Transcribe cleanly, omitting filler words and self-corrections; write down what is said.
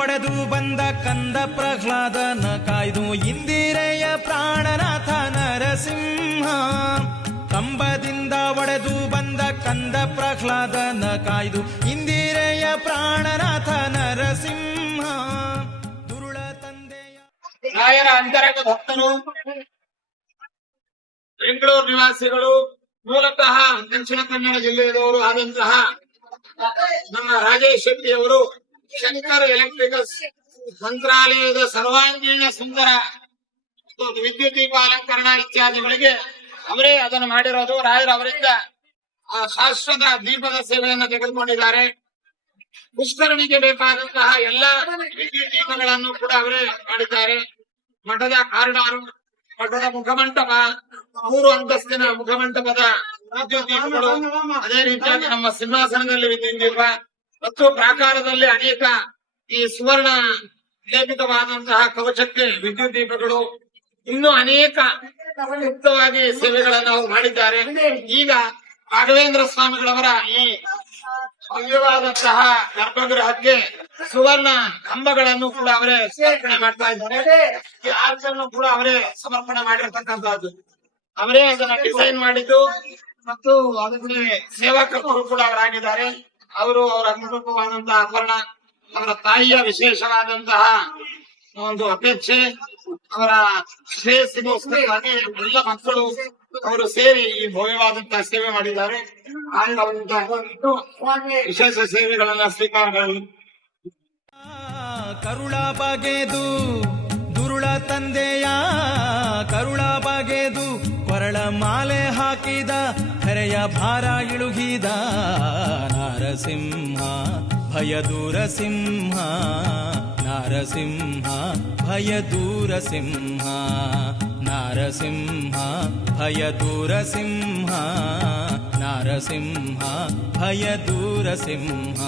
ಒಡೆದು ಬಂದ ಕಂದ ಪ್ರಹ್ಲಾದನ ಕಾಯ್ದು ಇಂದಿರೆಯ ಪ್ರಾಣನಾಥ ನರಸಿಂಹ. ಕಂಬದಿಂದ ಒಡೆದು ಬಂದ ಕಂದ ಪ್ರಹ್ಲಾದನ ಕಾಯ್ದು ಇಂದಿರೆಯ ಪ್ರಾಣನಾಥ ನರಸಿಂಹ. ದುರುಳ ತಂದೆಯ ರಾಯರ ಅಂತರಂಗ ಭಕ್ತನು, ಬೆಂಗಳೂರು ನಿವಾಸಿಗಳು, ಮೂಲತಃ ದಕ್ಷಿಣ ಕನ್ನಡ ಜಿಲ್ಲೆಯವರು ಆದಂತಹ ನಮ್ಮ ರಾಜೇಶ್ ಶೆಟ್ಟಿಯವರು ಶಂಕರ್ ಎಲೆಕ್ಟ್ರಿಕಲ್ಸ್ ಮಂತ್ರಾಲಯದ ಸರ್ವಾಂಗೀಣ ಸುಂದರ ವಿದ್ಯುತ್ ದೀಪ ಅಲಂಕರಣ ಇತ್ಯಾದಿಗಳಿಗೆ ಅವರೇ ಅದನ್ನು ಮಾಡಿರೋದು. ರಾಯರು ಅವರಿಂದ ಶಾಶ್ವತ ದೀಪದ ಸೇವೆಯನ್ನು ತೆಗೆದುಕೊಂಡಿದ್ದಾರೆ. ಪುಷ್ಕರಣಿಗೆ ಬೇಕಾದಂತಹ ಎಲ್ಲಾ ವಿದ್ಯುತ್ ದೀಪಗಳನ್ನು ಕೂಡ ಅವರೇ ಮಾಡಿದ್ದಾರೆ. ಮಠದ ಕಾರಿಡಾರು, ಮಠದ ಮುಖಮಂಟಪ, 3 ಅಂತಸ್ತಿನ ಮುಖಮಂಟಪದ ವಿದ್ಯುತ್ ದೀಪಗಳು, ಅದೇ ರೀತಿಯಾಗಿ ನಮ್ಮ ಸಿಂಹಾಸನದಲ್ಲಿ ವಿದ್ಯುತ್ ದೀಪ ಮತ್ತು ಪ್ರಾಕಾರದಲ್ಲಿ ಅನೇಕ ಈ ಸುವರ್ಣ ಲೇಪಿತವಾದಂತಹ ಕವಚಕ್ಕೆ ವಿದ್ಯುತ್ ದೀಪಗಳು, ಇನ್ನೂ ಅನೇಕ ಮುಕ್ತವಾಗಿ ಸೇವೆಗಳನ್ನು ಅವರು ಮಾಡಿದ್ದಾರೆ. ಈಗ ರಾಘವೇಂದ್ರ ಸ್ವಾಮಿಗಳವರ ಈ ಭವ್ಯವಾದಂತಹ ಗರ್ಭಗೃಹಕ್ಕೆ ಸುವರ್ಣ ಕಂಬಗಳನ್ನು ಕೂಡ ಅವರೇ ಸಮರ್ಪಣೆ ಮಾಡ್ತಾ ಇದ್ದಾರೆ. ಈ ಆರ್ಚ್ ಅನ್ನು ಕೂಡ ಅವರೇ ಸಮರ್ಪಣೆ ಮಾಡಿರ್ತಕ್ಕಂಥದ್ದು, ಅವರೇ ಅದನ್ನ ಡಿಸೈನ್ ಮಾಡಿದ್ದು ಮತ್ತು ಅದಕ್ಕೆ ಸೇವಾಕರ್ತರು ಕೂಡ ಅವರಾಗಿದ್ದಾರೆ. ಅವರು ಅವರ ಕುಟುಂಬವಾದಂತಹ ಆಭರಣ, ಅವರ ತಾಯಿಯ ವಿಶೇಷವಾದಂತಹ ಒಂದು ಅಪೇಕ್ಷೆ, ಅವರ ಶ್ರೇಯಸ್ಸಿಗೋಸ್ಕರವಾಗಿ ಎಲ್ಲ ಮಕ್ಕಳು ಅವರು ಸೇರಿ ಈ ಭವ್ಯವಾದಂತಹ ಸೇವೆ ಮಾಡಿದ್ದಾರೆ. ವಿಶೇಷ ಸೇವೆಗಳನ್ನ ಸ್ವೀಕಾರ ಮಾಡಿ ಕರುಳ ಬಗೆದು ದುರುಳ ತಂದೆಯ ಕರುಳ ಬಗೆದು ಕೊರಳ ಮಾಲೆ ಹಾಕಿದ ಕರೆಯ ಭಾರ ಇಳುಗಿದ ನರಸಿಂಹ ಭಯದೂರ ಸಿಂಹ. ನರಸಿಂಹ ಭಯದೂರ ಸಿಂಹ. ನರಸಿಂಹ ಭಯದೂರ ಸಿಂಹ. ನರಸಿಂಹ ಭಯದೂರ ಸಿಂಹ.